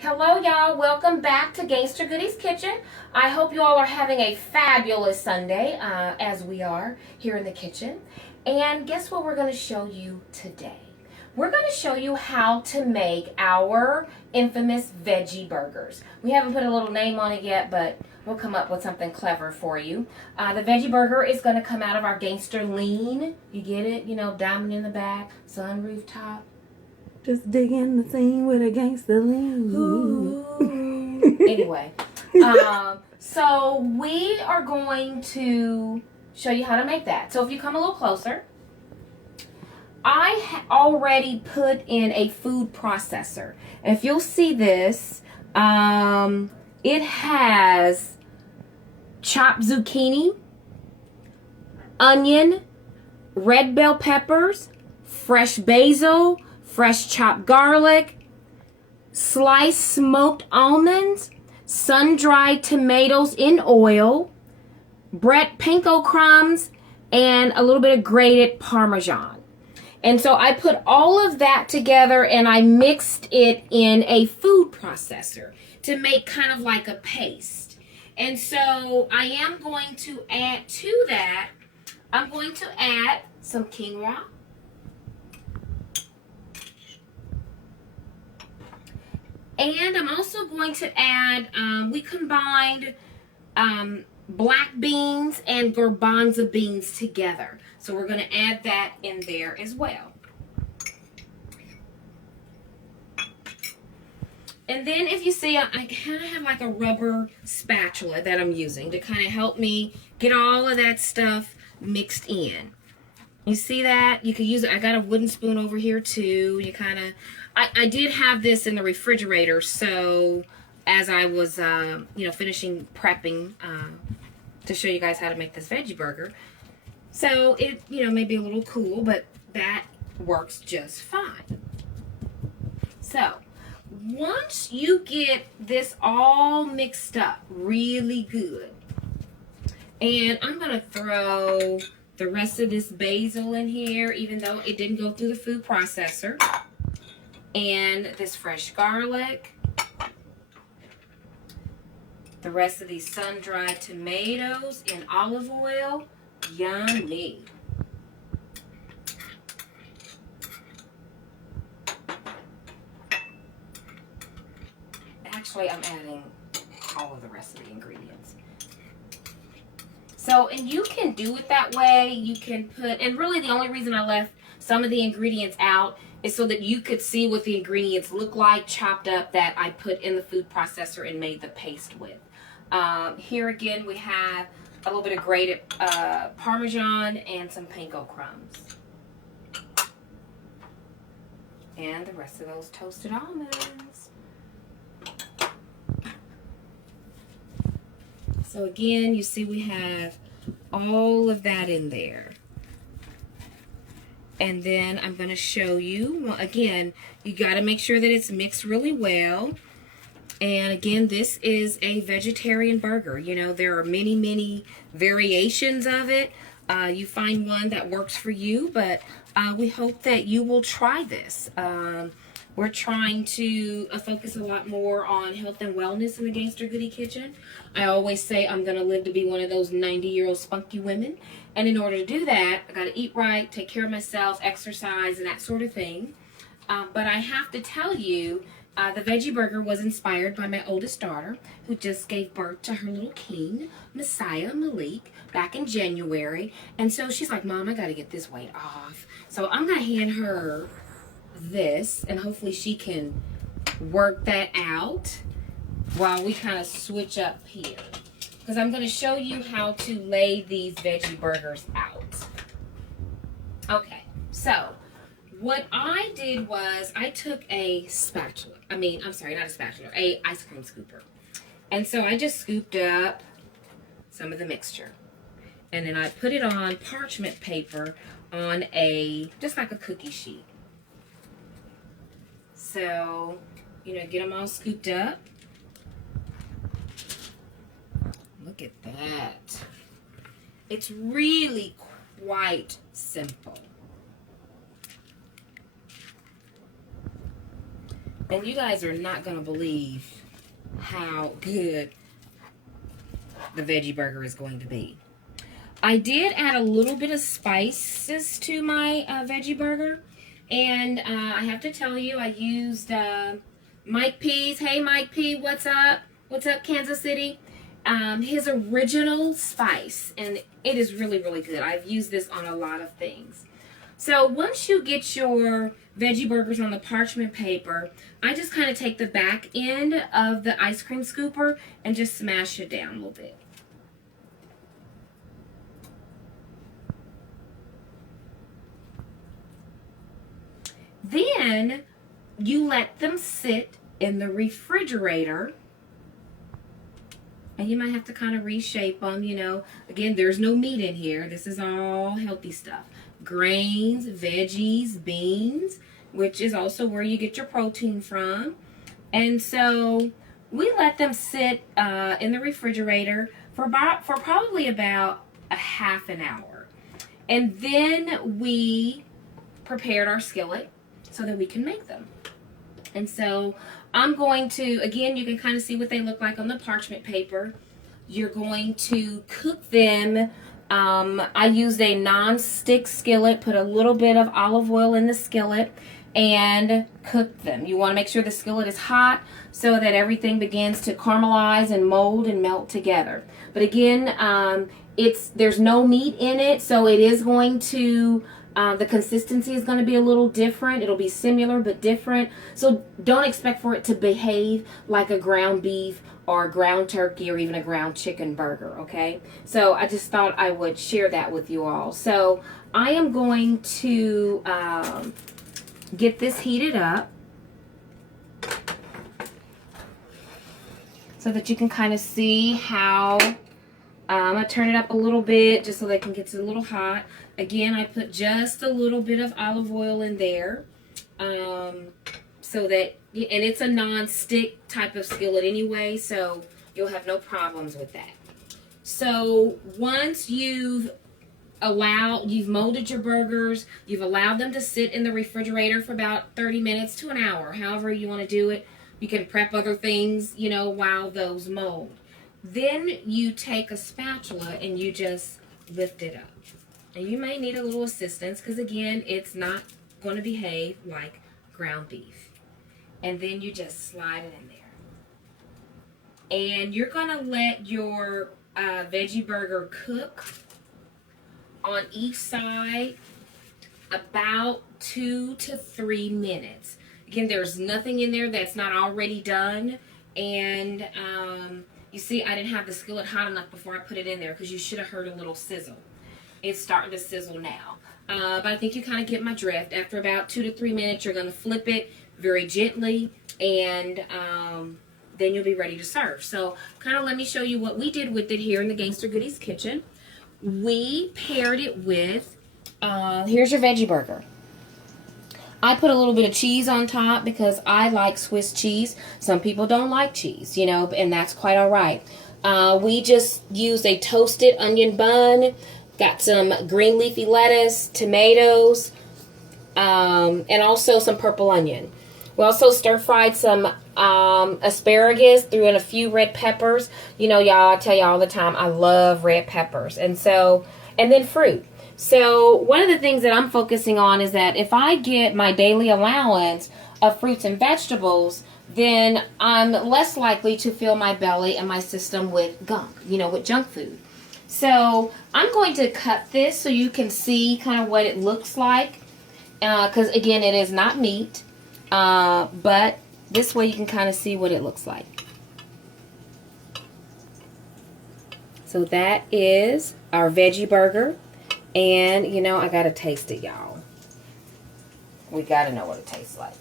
Hello y'all, welcome back to Gangster Goodies Kitchen. I hope you all are having a fabulous Sunday, as we are here in the kitchen. And guess what we're going to show you today? We're going to show you how to make our infamous veggie burgers. We haven't put a little name on it yet, but we'll come up with something clever for you. The veggie burger is going to come out of our Gangster Lean. You get it? You know, diamond in the back, sun rooftop. Just digging the scene with a gangster lean. Anyway, so we are going to show you how to make that. So if you come a little closer, I already put in a food processor. And if you'll see this, it has chopped zucchini, onion, red bell peppers, fresh basil, fresh chopped garlic, sliced smoked almonds, sun-dried tomatoes in oil, panko crumbs, and a little bit of grated Parmesan. And so I put all of that together and I mixed it in a food processor to make kind of like a paste. And so I am going to add to that, I'm going to add some quinoa, and I'm also going to add, we combined black beans and garbanzo beans together. So we're going to add that in there as well. And then if you see, I kind of have like a rubber spatula that I'm using to kind of help me get all of that stuff mixed in. You see that? You could use it. I got a wooden spoon over here too. You kind of, I did have this in the refrigerator, so as I was, finishing prepping to show you guys how to make this veggie burger. So it, may be a little cool, but that works just fine. So once you get this all mixed up really good, and I'm going to throw the rest of this basil in here, even though it didn't go through the food processor. And this fresh garlic. The rest of these sun-dried tomatoes in olive oil. Yummy. Actually, I'm adding all of the rest of the ingredients. So, and you can do it that way. You can put, and really the only reason I left some of the ingredients out is so that you could see what the ingredients look like chopped up that I put in the food processor and made the paste with. Here again we have a little bit of grated Parmesan and some panko crumbs. And the rest of those toasted almonds. So again, you see we have all of that in there. And then I'm going to show you, well, again, you got to make sure that it's mixed really well. And again, this is a vegetarian burger. You know, there are many, many variations of it. You find one that works for you, but we hope that you will try this. We're trying to focus a lot more on health and wellness in the Gangster Goodie Kitchen. I always say I'm going to live to be one of those 90-year-old spunky women. And in order to do that, I got to eat right, take care of myself, exercise, and that sort of thing. But I have to tell you, the veggie burger was inspired by my oldest daughter, who just gave birth to her little king, Messiah Malik, back in January. And so she's like, Mom, I got to get this weight off. So I'm going to hand her this, and hopefully she can work that out while we kind of switch up here. Because I'm going to show you how to lay these veggie burgers out. Okay, so what I did was I took a spatula. A ice cream scooper. And so I just scooped up some of the mixture. And then I put it on parchment paper on just like a cookie sheet. So, get them all scooped up. Look at that. It's really quite simple. And you guys are not going to believe how good the veggie burger is going to be. I did add a little bit of spices to my veggie burger. And I have to tell you, I used Mike P's. Hey, Mike P, what's up? What's up, Kansas City? His original spice. And it is really, really good. I've used this on a lot of things. So once you get your veggie burgers on the parchment paper, I just kind of take the back end of the ice cream scooper and just smash it down a little bit. Then you let them sit in the refrigerator. And you might have to kind of reshape them, you know. Again, there's no meat in here. This is all healthy stuff. Grains, veggies, beans, which is also where you get your protein from. And so we let them sit in the refrigerator for probably about a half an hour. And then we prepared our skillet so that we can make them. And so I'm going to, again, you can kind of see what they look like on the parchment paper. You're going to cook them. I used a non-stick skillet, put a little bit of olive oil in the skillet, and cook them. You want to make sure the skillet is hot so that everything begins to caramelize and mold and melt together. But again, there's no meat in it, so it is going to, the consistency is going to be a little different. It'll be similar but different. So don't expect for it to behave like a ground beef or a ground turkey or even a ground chicken burger, okay? So I just thought I would share that with you all. So I am going to get this heated up so that you can kind of see how I'm going to turn it up a little bit just so that it can get a little hot. Again, I put just a little bit of olive oil in there so that, and it's a non-stick type of skillet anyway, so you'll have no problems with that. So once you've molded your burgers, you've allowed them to sit in the refrigerator for about 30 minutes to an hour, however you want to do it. You can prep other things, you know, while those mold. Then you take a spatula and you just lift it up. And you may need a little assistance because, again, it's not going to behave like ground beef. And then you just slide it in there. And you're going to let your veggie burger cook on each side about 2 to 3 minutes. Again, there's nothing in there that's not already done. And you see, I didn't have the skillet hot enough before I put it in there because you should have heard a little sizzle. It's starting to sizzle now. But I think you kind of get my drift. After about 2 to 3 minutes, you're going to flip it very gently, and then you'll be ready to serve. So kind of let me show you what we did with it here in the Gangster Goodies kitchen. We paired it with, here's your veggie burger. I put a little bit of cheese on top because I like Swiss cheese. Some people don't like cheese, you know, and that's quite all right. We just used a toasted onion bun, got some green leafy lettuce, tomatoes, and also some purple onion. We also stir-fried some asparagus, threw in a few red peppers. You know, y'all, I tell y'all all the time, I love red peppers. And then fruit. So one of the things that I'm focusing on is that if I get my daily allowance of fruits and vegetables, then I'm less likely to fill my belly and my system with gunk, you know, with junk food. So I'm going to cut this so you can see kind of what it looks like. Because, again, it is not meat. But this way you can kind of see what it looks like. So that is our veggie burger. And, you know, I got to taste it, y'all. We got to know what it tastes like.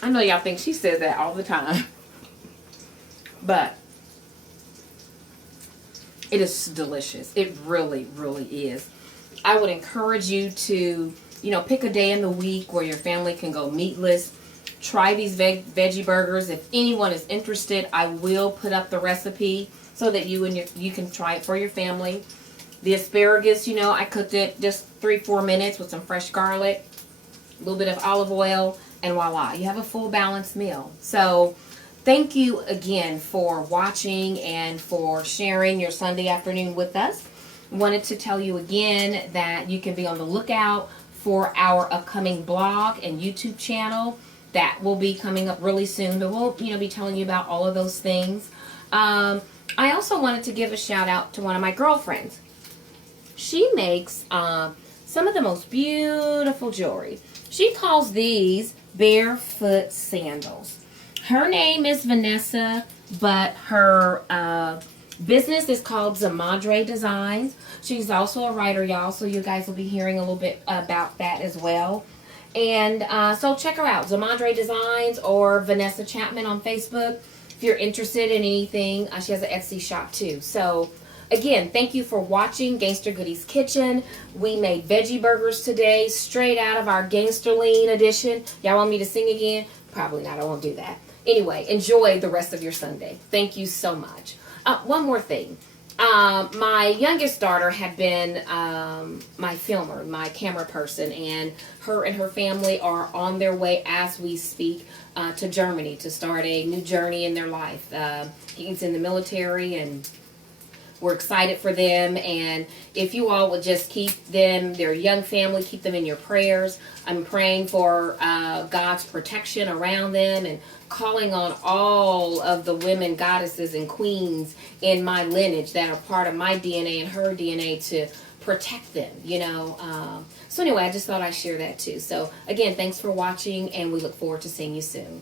I know y'all think she says that all the time. But it is delicious. It really, really is. I would encourage you to, you know, pick a day in the week where your family can go meatless. Try these veggie burgers. If anyone is interested, I will put up the recipe so that you can try it for your family. The asparagus, you know, I cooked it just 3-4 minutes with some fresh garlic, a little bit of olive oil, and voila, you have a full balanced meal. So thank you again for watching and for sharing your Sunday afternoon with us. Wanted to tell you again that you can be on the lookout for our upcoming blog and YouTube channel. That will be coming up really soon, but we'll, you know, be telling you about all of those things. I also wanted to give a shout out to one of my girlfriends. She makes some of the most beautiful jewelry. She calls these barefoot sandals. Her name is Vanessa, but her business is called Zamadre Designs. She's also a writer, y'all, so you guys will be hearing a little bit about that as well. And so check her out, Zamadre Designs or Vanessa Chapman on Facebook. If you're interested in anything, she has an Etsy shop too. So again, thank you for watching Gangster Goodies Kitchen. We made veggie burgers today, straight out of our Gangster Lean edition. Y'all want me to sing again? Probably not, I won't do that. Anyway, enjoy the rest of your Sunday. Thank you so much. One more thing. My youngest daughter had been my filmer, my camera person, and her family are on their way as we speak to Germany to start a new journey in their life. He's in the military, and we're excited for them. And if you all would just keep them, their young family, keep them in your prayers. I'm praying for God's protection around them and calling on all of the women, goddesses, and queens in my lineage that are part of my DNA and her DNA to protect them, you know. So anyway, I just thought I'd share that too. So again, thanks for watching, and we look forward to seeing you soon.